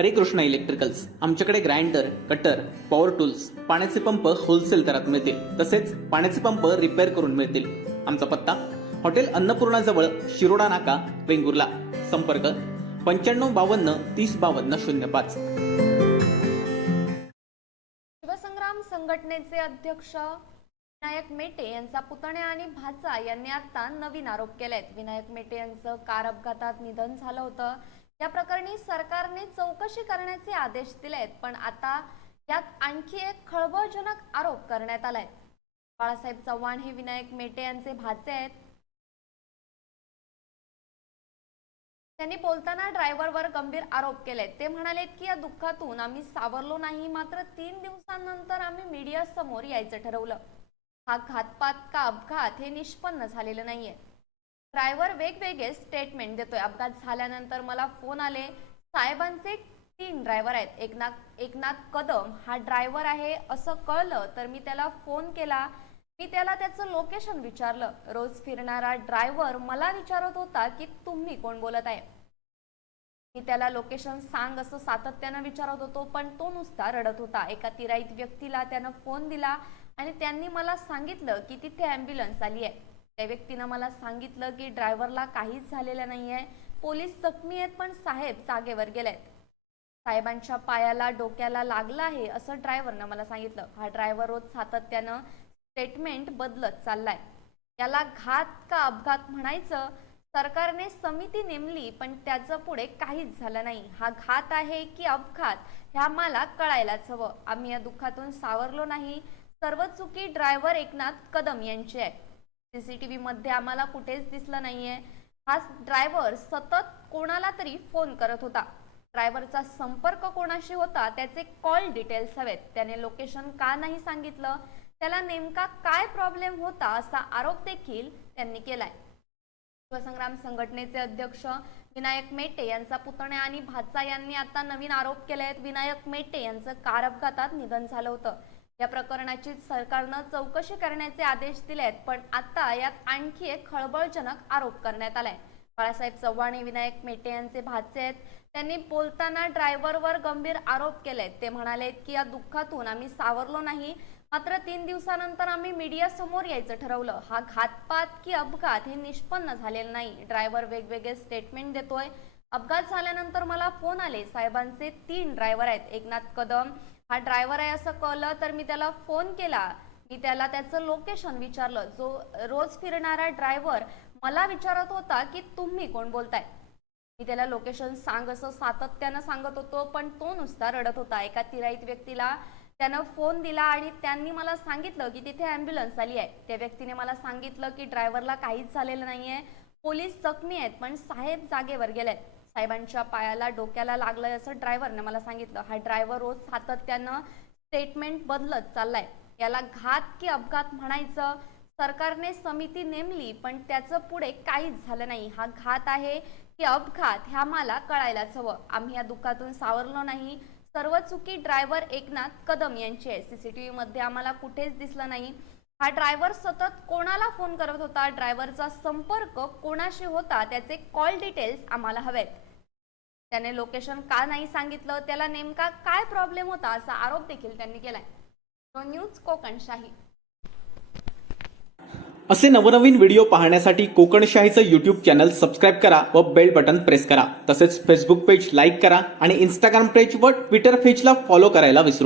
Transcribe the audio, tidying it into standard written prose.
Harikrishna electricals आमच्याकडे grinder, cutter, power tools, पाण्याचे pump wholesale दरात मिळतील. तसेच पाण्याचे पंप रिपेअर करून मिळतील. आमचा पत्ता हॉटेल अन्नपूर्णा जवळ शिरोडा नाका, वेंगुर्ला. संपर्क 9552 3052 05. शिवसंग्राम संघटनेचे अध्यक्ष विनायक मेटे यांचा पुतण्या आणि भाचा यांनी आता नवीन आरोप केलेत. विनायक मेटे यांचं कार अपघातात निधन झालं होतं. या प्रकरणी सरकारने चौकशी करण्याचे आदेश दिलेत, पण आता यात आणखी एक खळबळजनक आरोप करण्यात आलाय. बाळासाहेब चव्हाण हे विनायक मेटे यांचे भाचे आहेत. त्यांनी बोलताना ड्रायव्हरवर गंभीर आरोप केलेत. ते म्हणालेत की या दुःखातून आम्ही सावरलो नाही, मात्र 3 दिवसांनंतर आम्ही मीडिया समोर यायचं ठरवलं. हा घातपात का अपघात हे निष्पन्न झालेलं नाहीये. ड्रायव्हर वेगवेगळे स्टेटमेंट देतोय. अपघात झाल्यानंतर मला फोन आले. साहेबांचे 3 ड्रायव्हर आहेत. एकनाथ कदम हा ड्रायव्हर आहे असं कळलं तर मी त्याला फोन केला. मी त्याला त्याचं लोकेशन विचारलं. रोज फिरणारा ड्रायव्हर मला विचारत होता की तुम्ही कोण बोलत आहे. मी त्याला लोकेशन सांग असं सातत्यानं विचारत होतो, पण तो नुसता रडत होता. एका तिराईत व्यक्तीला त्यानं फोन दिला आणि त्यांनी मला सांगितलं की तिथे ॲम्ब्युलन्स आली आहे. त्या व्यक्तीनं मला सांगितलं की ड्रायव्हरला काहीच झालेलं नाहीये, पोलीस जखमी आहेत, पण साहेब जागेवर गेलेत. साहेबांच्या पायाला डोक्याला लागलं आहे असं ड्रायव्हरनं मला सांगितलं. हा ड्रायव्हर रोज सातत्यानं स्टेटमेंट बदलत चाललाय. याला घात का अपघात म्हणायचं? सरकारने समिती नेमली, पण त्याचं पुढे काहीच झालं नाही. हा घात आहे की अपघात हे आम्हाला कळायलाच हवं. आम्ही या दुःखातून सावरलो नाही. सर्व चुकी ड्रायव्हर एकनाथ कदम यांची आहे. सीसीटीव्ही मध्ये आम्हाला कुठेच दिसलं नाहीये. हा ड्रायव्हर सतत कोणाला तरी फोन करत होता. ड्रायव्हरचा संपर्क कोणाशी होता त्याचे कॉल डिटेल्स हवेत. त्याने लोकेशन का नाही सांगितलं? त्याला नेमका काय प्रॉब्लेम होता असा आरोप देखील त्यांनी केलाय. शिवसंग्राम संघटनेचे अध्यक्ष विनायक मेटे यांचा पुतण्या आणि भाचा यांनी आता नवीन आरोप केलेत. विनायक मेटे यांचं कार अपघातात निधन झालं होतं. या प्रकरणाची सरकारनं चौकशी करण्याचे आदेश दिलेत, पण आता यात आणखी एक खळबळजनक आरोप करण्यात आलाय. बाळासाहेब चव्हाण हे विनायक मेटे यांचे भाचे आहेत. त्यांनी बोलताना ड्रायव्हरवर गंभीर आरोप केलेत. ते म्हणालेत की या दुःखातून आम्ही सावरलो नाही, मात्र 3 दिवसानंतर आम्ही मीडिया समोर यायचं ठरवलं. हा घातपात की अपघात हे निष्पन्न झालेलं नाही. ड्रायव्हर वेगवेगळे स्टेटमेंट देतोय. अपघात झाल्यानंतर मला फोन आले. साहेबांचे 3 ड्रायव्हर आहेत. एकनाथ कदम हा ड्रायव्हर आहे असं कळलं तर मी त्याला फोन केला. मी त्याला त्याचं लोकेशन विचारलं. जो रोज फिरणारा ड्रायव्हर मला विचारत होता की तुम्ही कोण बोलताय. मी त्याला लोकेशन सांग असं सातत्यानं सांगत होतो, पण तो नुसता रडत होता. एका तिराईत व्यक्तीला त्यानं फोन दिला आणि त्यांनी मला सांगितलं की तिथे ॲम्ब्युलन्स आली आहे. त्या व्यक्तीने मला सांगितलं की ड्रायव्हरला काहीच झालेलं नाहीये, पोलीस जखमी आहेत, पण साहेब जागेवर गेलेत. साहेबांच्या पायाला डोक्याला लागलंय असं ड्रायव्हरने मला सांगितलं. हा ड्रायव्हर रोज सातत्यानं स्टेटमेंट बदलत चाललाय. याला घात की अपघात म्हणायचं? सरकारने समिती नेमली, पण त्याचं पुढे काहीच झालं नाही. हा घात आहे की अपघात हे आम्हाला कळायलाच हवं. आम्ही या दुःखातून सावरलो नाही. सर्व चुकी ड्रायव्हर एकनाथ कदम यांची आहे. सीसीटीव्ही मध्ये आम्हाला कुठेच दिसलं नाही. हा ड्रायव्हर सतत कोणाला फोन करत होता? ड्रायव्हरचा संपर्क कोणाशी होता त्याचे कॉल डिटेल्स आम्हाला हवेत. त्याने लोकेशन का नाही सांगितलं? त्याला नेमका काय प्रॉब्लेम होता असा आरोप देखील त्यांनी केलाय. न्यूज कोकणशाही. असे नवनवीन व्हिडिओ पाहण्यासाठी कोकणशाहीचं यूट्यूब चॅनल सबस्क्राईब करा व बेल बटन प्रेस करा. तसेच फेसबुक पेज लाईक करा आणि इंस्टाग्राम पेज व ट्विटर पेजला फॉलो करायला विसरू नका.